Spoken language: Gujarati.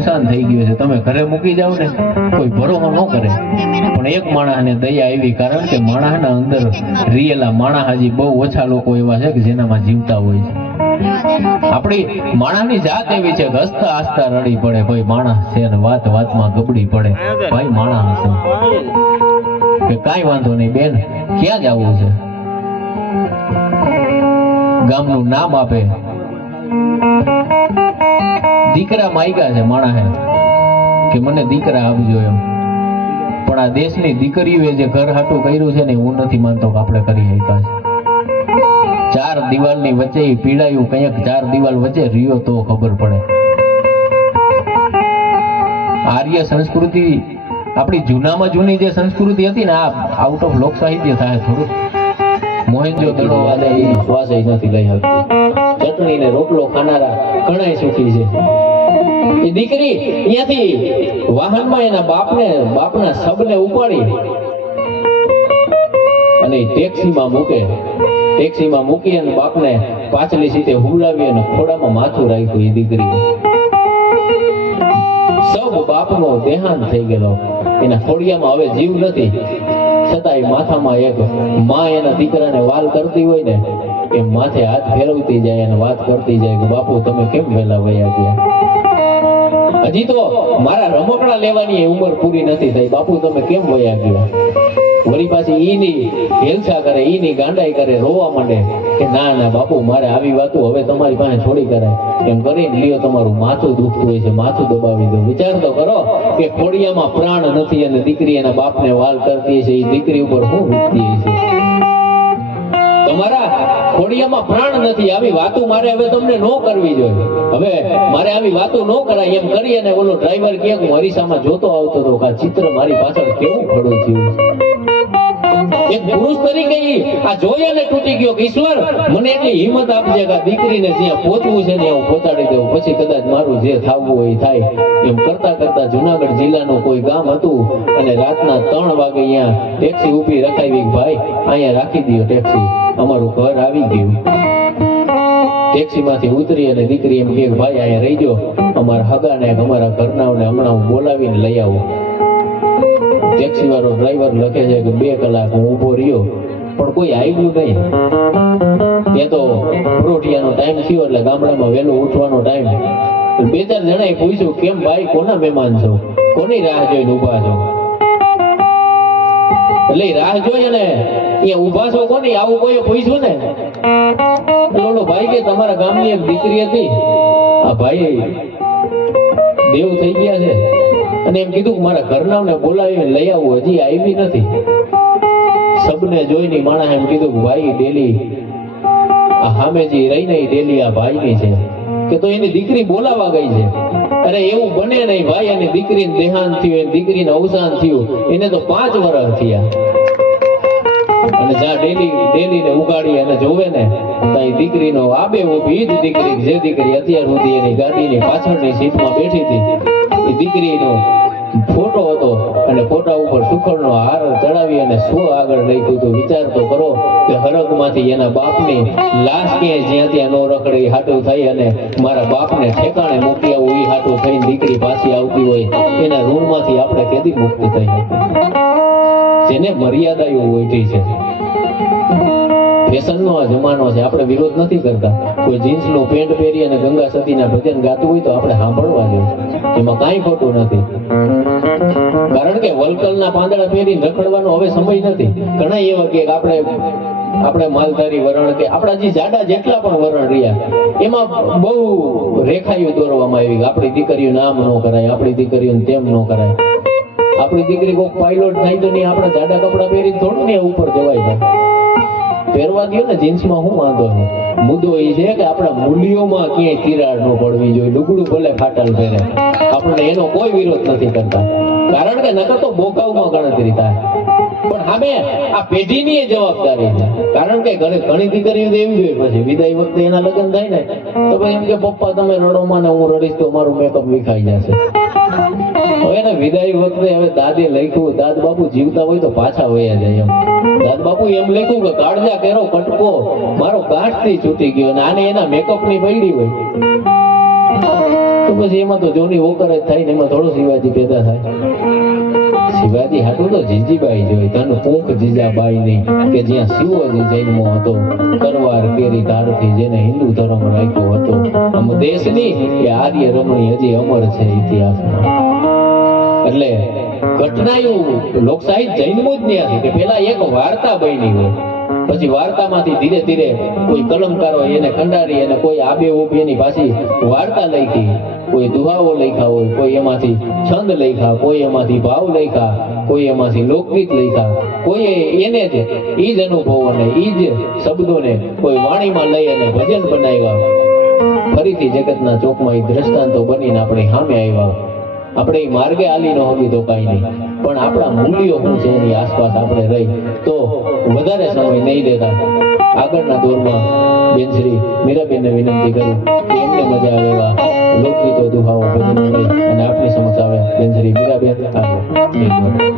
અવસાન થઈ ગયું છે, તમે ઘરે મૂકી જાઓ ને કોઈ ભરોસો ન કરે. પણ એક માણસને દયા આવી, કારણ કે માણસના અંદર રિયેલા માણસ હજી બહુ ઓછા લોકો એવા છે કે જેનામાં જીવતા હોય છે. આપણી માણસની જાત એવી છે કે હસતા હસતા રડી પડે, ભાઈ માણસ છે, ને વાત વાતમાં ગબડી પડે, ભાઈ માણસ છે કે કાંઈ વાંધો નહીં બેન, ક્યાં જવું છે, ગામનું નામ આપે. દીકરા માગ્યા છે માણસે કે મને દીકરા આપજો એમ, પણ આ દેશની દીકરીઓએ જે ઘર હાટું કર્યું છે ને, હું નથી માનતો કે આપણે કરી શક્યા છે. ચાર દિવાલની વચ્ચે પીડાયું, કંઈક ચાર દિવાલ વચ્ચે રહ્યો તો ખબર પડે. આર્ય સંસ્કૃતિ આપણી જૂનામાં જૂની જે સંસ્કૃતિ હતી ને, આ આઉટ ઓફ લોક સાહિત્ય થાય થોડું. મોહેન્જો દડો વાલે શ્વાસ નથી લઈ શકતી. ચટણી ને રોટલો ખાનારા ઘણાય સુખી છે. એ દીકરી અહીંયાથી વાહનમાં એના બાપના શબને ઉપાડી અને ટેક્સીમાં મૂકી અને બાપને પાછલી સીટે હુલાવી અને ખોડામાં માથું રાખ્યું. એ દીકરી સબ બાપનો દેહાંત થઈ ગયેલો, એના ખોડિયામાં હવે જીવ નથી, છતાંય માથામાં એક માં એના દીકરાને વાલ કરતી હોય ને, એ માથે હાથ ફેરવતી જાય અને વાત કરતી જાય કે બાપુ તમે કેમ વહેલા વયા ગયા, હજી તો મારા રમકડા લેવાની ઉંમર પૂરી નથી થઈ, બાપુ તમે કેમ વયા ગયા. વળી પાછી ઈની હેલસા કરે, ઈની ગાંડાઈ કરે, રોવા માંડે કે ના ના બાપુ મારે આવી વાતો હવે તમારી પાસે થોડી કરાય. એમ કરીને લ્યો તમારું માથું દુખતું હોય છે, માથું દબાવી દો. વિચાર તો કરો કે ખોડિયામાં પ્રાણ નથી અને દીકરી એના બાપને વાલ કરતી છે, એ દીકરી ઉપર શું વીતતી છે. તમારા ખોડિયામાં પ્રાણ નથી, આવી વાતો મારે હવે તમને ન કરવી જોઈએ. હવે મારે આવી વાતો ન કરાય એમ કરી અને ઓલો ડ્રાઈવર કે હું અરીસામાં જોતો આવતો હતો કે આ ચિત્ર મારી પાછળ કેવું ખડું થયું છે. એક પુરુષ તરીકે આ જોઈને તૂટી ગયો કે ઈશ્વર મને એટલી હિંમત આપજે કે દીકરીને જ્યાં પહોંચવું છે ત્યાં હું પહોંચાડી દઉં, પછી કદાચ મારું જે થવું હોય થાય. એમ કરતા કરતા જુનાગઢ જિલ્લાનું કોઈ ગામ હતું અને રાતના 3 વાગે અહીંયા ટેક્સી ઊભી રખાવી. ભાઈ અહીંયા રાખી દો ટેક્સી, અમારું ઘર આવી ગયું. ટેક્સી માંથી ઉતરી અને દીકરી એમ કે ભાઈ અહીંયા રહી ગયો, અમારા હગાને અમારા ઘરનાઓને હમણાં હું બોલાવીને લઈ આવું. ટેક્સી વાળો ડ્રાઈવર લખે છે કે 2 કલાક હું ઉભો રહ્યો પણ કોઈ આવ્યું નહીં. ત્યાં તો પરોઠિયાનો ટાઈમ થયો એટલે ગામડામાં વહેલો ઉઠવાનો ટાઈમ. 2-4 જણાએ પૂછ્યું કેમ ભાઈ કોના મહેમાન છો, કોની રાહ જોઈને ઉભા છો. એટલે રાહ જોઈ અને અહીંયા ઉભા છો કોની આવું કોઈ પૂછ્યું ને. ઓલો ભાઈ કે તમારા ગામની એક દીકરી હતી, આ ભાઈ દેવ થઈ ગયા છે અને એમ કીધું કે મારા ઘરનાઓને બોલાવીને લઈ આવું, હજી આવી નથી. સબને જોઈને માણસ એમ કીધું કે ભાઈ ડેલી આ હામેજી રહીને ડેલી આ ભાઈની છે કે તો એની દીકરી બોલાવા ગઈ છે. અરે એવું બને નહીં ભાઈ, એની દીકરીને દેહાંત થયું, એની દીકરીને અવસાન થયું, એને તો 5 વર્ષ થયા. અને જ્યાં ડેલી ને ઉગાડી અને જોવે ને ત્યાં દીકરીનો આબે ઊભી જ દીકરી, જે દીકરી અત્યાર સુધી એની ગાડીની પાછળની સીટમાં બેઠી હતી, એ દીકરીનો ફોટો હતો અને ફોટા ઉપર સુખડનો હાર ચડાવી અને આગળ લખ્યું હતું. વિચાર તો કરો કે હરકમાંથી એના બાપની લાશ ક્યાંય જ્યાં ત્યાં નો રખડે હાટું થઈ અને મારા બાપને ઠેકાણે મૂકી આવું એ હાટું થઈને દીકરી પાછી આવતી હોય, એના રૂમમાંથી આપણે કેદી મુક્તિ થઈ જેને મર્યાદાઓ ઓછી છે. ફેશનનો આ જમાનો છે, આપણે વિરોધ નથી કરતા. કોઈ જીન્સનું પેન્ટ પહેરી અને ગંગા સતીના ભજન ગાતું હોય તો આપણે સાંભળવા જોઈએ, એમાં કાંઈ ખોટું નથી. કારણ કે વલકલના પાંદડા પહેરીને રખડવાનો હવે સમય નથી. ઘણા એવા કે આપણે માલધારી વરણ કે આપણા જે જાડા જેટલા પણ વરણ રહ્યા એમાં બહુ રેખાઓ દોરવામાં આવી. આપણી દીકરીઓ નામ ન કરાય, આપણી દીકરીઓને તેમ ન કરાય. આપણી દીકરી કોઈ પાયલોટ થાય તો નહીં, આપણા જાડા કપડા પહેરી થોડું ને ઉપર જવાય છે. પહેરવા દો ને જીન્સમાં શું વાંધો છે. મુદ્દો એ છે કે આપણા મૂલ્યોમાં ક્યાંય તિરાડ ન પડવી જોઈએ. લુગડું ભલે ફાટલ પહેરે, આપણે એનો કોઈ વિરોધ નથી કરતા, કારણ કે નકર તો બોકાવમાં ગણતરી થાય. પણ હવે આ પેઢીની જવાબદારી છે, કારણ કે ઘણી દીકરીઓ એવી હોય પછી વિદાય વખતે એના લગ્ન થાય ને તો પછી એમ કે પપ્પા તમે રડોમાં ને હું રડીશ તો મારું મેકઅપ વિખાઈ જશે. હવે એને વિદાય વખતે હવે દાદે લખ્યું, દાદ બાપુ જીવતા હોય તો પાછા વયા જાય. એમ દાદ બાપુ એમ લખ્યું કે કાળજા કેરો કટકો મારો ગાંઠથી છૂટી ગયો, અને આને એના મેકઅપ ની પડી હોય તો પછી એમાં તો જોની વોકર જ થાય ને એમાં થોડું શિવાજી પેદા થાય. શિવાજી હાટું તો જીજીબાઈ જોઈ, તન પૂંખ જીજાબાઈ નહીં, કે જ્યાં શિવજી જન્મો હતો, તરવાર કેરી તારથી જેને હિન્દુ ધર્મ રાખ્યો હતો. આમ દેશની એ આર્ય રમણી હજી અમર છે ઇતિહાસમાં. એટલે ઘટનાયું લોકસાહિત્ય જન્મું જ નથી કે પેલા એક વાર્તા બની હોય, પછી વાર્તામાંથી ધીરે ધીરે કોઈ કલમકારો એને કંડારી અને કોઈ આબે ઉભી એની પાછી વાર્તા લખી, કોઈ દુહાઓ લખ્યા હોય, કોઈ એમાંથી છંદ લખ્યા, કોઈ એમાંથી ભાવ લખ્યા, કોઈ એમાંથી લોકગીત લખ્યા, કોઈ એને જ ઈ જ અનુભવોને ઈ જ શબ્દોને કોઈ વાણીમાં લઈ અને ભજન બનાવ્યા. ફરીથી જગતના ચોકમાં એ દ્રષ્ટાંતો બનીને આપણે સામે આવ્યા. આપણે એ માર્ગે આલી ન હોવી તો કાંઈ નહીં, પણ આપણા મૂલ્યો શું છે એની આસપાસ આપણે રહી તો વધારે સમય નહીં દેતા આગળના દોરમાં બેનશ્રી મીરાબેનને વિનંતી કરું કે એમને મજા આવે એવા લોકગીતો દુહાઓ ભજનો લઈ અને આપણી સમક્ષ આવે બેનશ્રી મીરાબેન.